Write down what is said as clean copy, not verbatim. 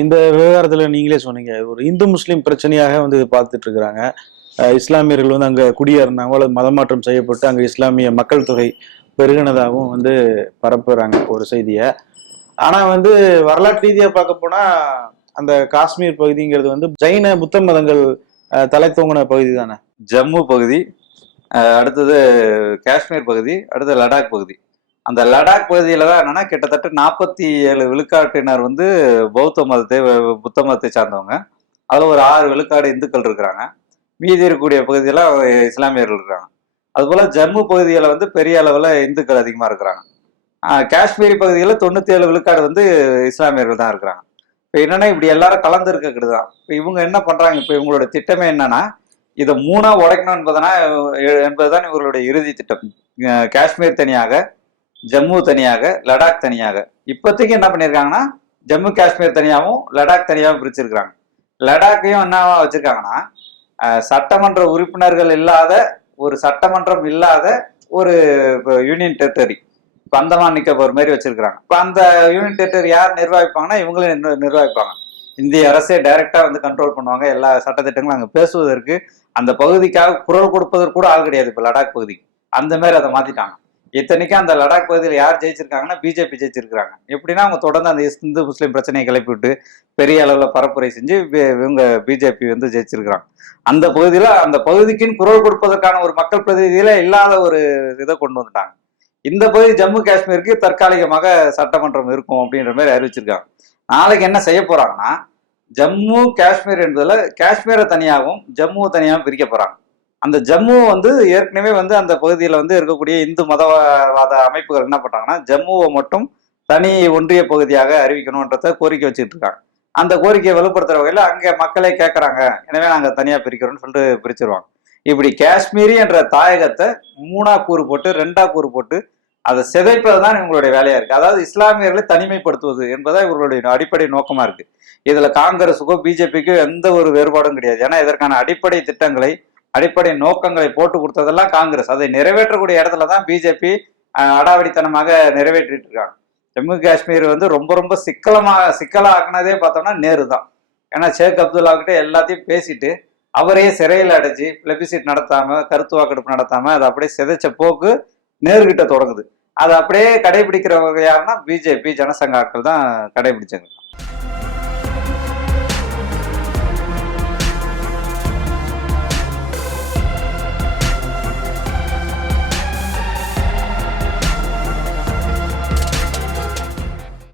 இந்த விவகாரத்துல நீங்களே சொன்னீங்க, ஒரு இந்து முஸ்லீம் பிரச்சனையாக வந்து இதை பார்த்துட்டு இருக்கிறாங்க. இஸ்லாமியர்கள் வந்து அங்க குடியேறினாங்க அல்லது மதமாற்றம் செய்யப்பட்டு அங்க இஸ்லாமிய மக்கள் தொகை பெருகினதாகவும் வந்து பரப்புறாங்க ஒரு செய்திய. ஆனா வந்து வரலாற்று ரீதியா பார்க்க போனா அந்த காஷ்மீர் பகுதிங்கிறது வந்து ஜைன புத்த மதங்கள் தலை தூங்கின பகுதி தானே. ஜம்மு பகுதி, அடுத்தது காஷ்மீர் பகுதி, அடுத்தது லடாக் பகுதி. அந்த லடாக் பகுதியில தான் என்னன்னா கிட்டத்தட்ட 47 விழுக்காட்டினர் வந்து புத்த மதத்தை சார்ந்தவங்க. அதுல ஒரு 6 விழுக்காடு இந்துக்கள் இருக்கிறாங்க. மீதி இருக்கக்கூடிய பகுதியில இஸ்லாமியர்கள் இருக்கிறாங்க. அதுபோல ஜம்மு பகுதியில வந்து பெரிய அளவுல இந்துக்கள் அதிகமா இருக்கிறாங்க. காஷ்மீரி பகுதியில் 97 விழுக்காடு வந்து இஸ்லாமியர்கள் தான் இருக்கிறாங்க. இப்போ என்னன்னா இப்படி எல்லாரும் கலந்து இருக்கிறது தான். இப்போ இவங்க என்ன பண்றாங்க, இப்போ இவங்களோட திட்டமே என்னன்னா இதை 3ஆ உடைக்கணும் என்பதுதான் இவர்களுடைய இறுதி திட்டம். காஷ்மீர் தனியாக, ஜம்மு தனியாக, லடாக் தனியாக. இப்போதைக்கு என்ன பண்ணியிருக்காங்கன்னா ஜம்மு காஷ்மீர் தனியாகவும் லடாக் தனியாகவும் பிரிச்சிருக்கிறாங்க. லடாக்கையும் என்னவா வச்சிருக்காங்கன்னா சட்டமன்ற உறுப்பினர்கள் இல்லாத சட்டமன்றம் இல்லாத ஒரு யூனியன் டெரிட்டரி, இப்போ அந்தமான் நிக்கோபார் மாதிரி வச்சிருக்கிறாங்க. இப்போ அந்த யூனியன் டெரிட்டரி யார் நிர்வகிப்பாங்கன்னா இவங்களே நிர்வகிப்பாங்க. இந்திய அரசே டைரக்டா வந்து கண்ட்ரோல் பண்ணுவாங்க. எல்லா சட்டத்திட்டங்களும் அங்கே பேசுவதற்கு, அந்த பகுதிக்காக குரல் கொடுப்பதற்கு கூட ஆள் கிடையாது இப்போ லடாக் பகுதிக்கு. அந்த மாதிரி அதை மாத்திட்டாங்க. இத்தனைக்கும் அந்த லடாக் பகுதியில் யார் ஜெயிச்சிருக்காங்கன்னா பிஜேபி ஜெயிச்சிருக்காங்க. எப்படின்னா அவங்க தொடர்ந்து அந்த இந்து முஸ்லீம் பிரச்சனையை கிளப்பி விட்டு பெரிய அளவில் பரப்புரை செஞ்சு இவங்க பிஜேபி வந்து ஜெயிச்சிருக்கிறாங்க. அந்த பகுதியில் அந்த பகுதிக்குன்னு குரல் கொடுப்பதற்கான ஒரு மக்கள் பிரதிநிதியில இல்லாத ஒரு இதை கொண்டு வந்துட்டாங்க. இந்த பகுதி ஜம்மு காஷ்மீருக்கு தற்காலிகமாக சட்டமன்றம் இருக்கும் அப்படின்ற மாதிரி அறிவிச்சிருக்காங்க. நாளைக்கு என்ன செய்ய போறாங்கன்னா ஜம்மு காஷ்மீர் என்பதுல காஷ்மீரை தனியாகவும் ஜம்முவை தனியாகவும் பிரிக்க போறாங்க. அந்த ஜம்மு வந்து ஏற்கனவே வந்து அந்த பகுதியில் வந்து இருக்கக்கூடிய இந்து மதவாத அமைப்புகள் என்ன பண்றாங்கன்னா ஜம்முவை மட்டும் தனி ஒன்றிய பகுதியாக அறிவிக்கணும்ன்றத கோரிக்கை வச்சுட்டு இருக்காங்க. அந்த கோரிக்கையை வலுப்படுத்துற வகையில் அங்கே மக்களே கேட்கறாங்க, எனவே நாங்கள் தனியாக பிரிக்கிறோம்னு சொல்லிட்டு பிரிச்சிருவாங்க. இப்படி காஷ்மீரி என்ற தாயகத்தை 3ஆ கூறு போட்டு 2ஆ கூறு போட்டு அதை சிதைப்பதுதான் இவங்களுடைய வேலையா இருக்கு. அதாவது இஸ்லாமியர்களை தனிமைப்படுத்துவது என்பதா இவர்களுடைய அடிப்படை நோக்கமா இருக்கு. இதுல காங்கிரஸுக்கோ பிஜேபிக்கோ எந்த ஒரு வேறுபாடும் கிடையாது. ஏன்னா இதற்கான அடிப்படை திட்டங்களை, அடிப்படை நோக்கங்களை போட்டு கொடுத்ததெல்லாம் காங்கிரஸ். அதை நிறைவேற்றக்கூடிய இடத்துலதான் பிஜேபி அடாவடித்தனமாக நிறைவேற்றிட்டு இருக்காங்க. ஜம்மு காஷ்மீர் வந்து ரொம்ப ரொம்ப சிக்கலா ஆக்குனதே பார்த்தோம்னா நேரு தான். ஏன்னா ஷேக் அப்துல்லா கிட்ட எல்லாத்தையும் பேசிட்டு அவரையே சிறையில் அடைச்சி பிளபிசிட் நடத்தாம, கருத்து வாக்கெடுப்பு நடத்தாம அதை அப்படியே சிதைச்ச போக்கு நேருகிட்ட தொடங்குது. அதை அப்படியே கடைபிடிக்கிறவங்க யாருன்னா பிஜேபி, ஜனசங்காக்கள் தான் கடைபிடிச்சாங்க.